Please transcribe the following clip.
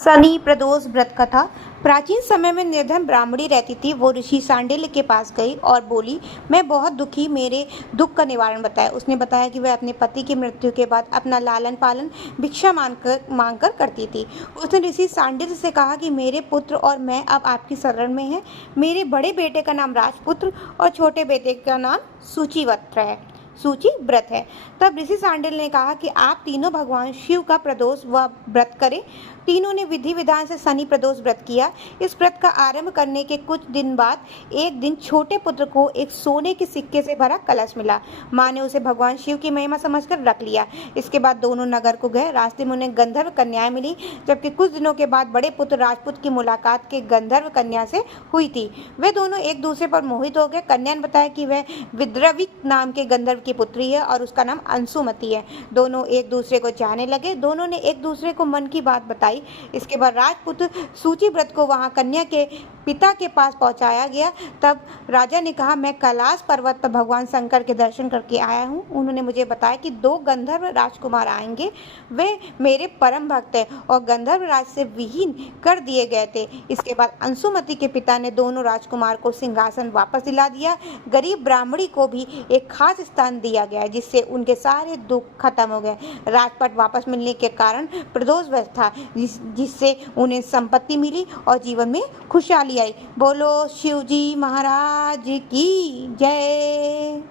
शनि प्रदोष व्रत कथा। प्राचीन समय में निर्धन ब्राह्मणी रहती थी। वो ऋषि सांडिल्य के पास गई और बोली, मैं बहुत दुखी, मेरे दुख का निवारण बताएं। उसने बताया कि वह अपने पति की मृत्यु के बाद अपना लालन पालन भिक्षा मांगकर करती थी। उसने ऋषि सांडिल्य से कहा कि मेरे पुत्र और मैं अब आपकी शरण में हैं। मेरे बड़े बेटे का नाम राजपुत्र और छोटे बेटे का नाम सूची व्रत है। तब ऋषि सांडिल्य ने कहा कि आप तीनों भगवान शिव का प्रदोष व व्रत करें। तीनों ने विधि विधान से शनि प्रदोष व्रत किया। इस व्रत का आरंभ करने के कुछ दिन बाद एक दिन छोटे पुत्र को एक सोने के सिक्के से भरा कलश मिला। माँ ने उसे भगवान शिव की महिमा समझकर रख लिया। इसके बाद दोनों नगर को गए। रास्ते में उन्हें गंधर्व कन्याएं मिली, जबकि कुछ दिनों के बाद बड़े पुत्र राजपूत की मुलाकात के गंधर्व कन्या से हुई थी। वे दोनों एक दूसरे पर मोहित हो गए। कन्या ने बताया कि वह विद्रविक नाम के गंधर्व की पुत्री है और उसका नाम अंशुमति है। दोनों एक दूसरे को चाहने लगे। दोनों ने एक दूसरे को मन की बात बताई। इसके बाद राजपुत्र सूची व्रत को वहां कन्या के पिता के पास पहुंचाया गया। तब राजा ने कहा, मैं कैलाश पर्वत पर भगवान शंकर के दर्शन करके आया हूं। उन्होंने मुझे बताया कि 2 गंधर्व राजकुमार आएंगे। वे मेरे परम भक्त हैं और गंधर्व राज से विहीन कर दिए गए थे। इसके बाद अंशुमति के पिता ने दोनों राजकुमार को सिंहासन वापस दिला दिया। गरीब ब्राह्मणी को भी एक खास स्थान दिया गया, जिससे उनके सारे दुख खत्म हो गए। राजपाट वापस मिलने के कारण प्रदोष व्रत था, जिससे उन्हें संपत्ति मिली और जीवन में खुशहाली आई। बोलो शिवजी महाराज की जय।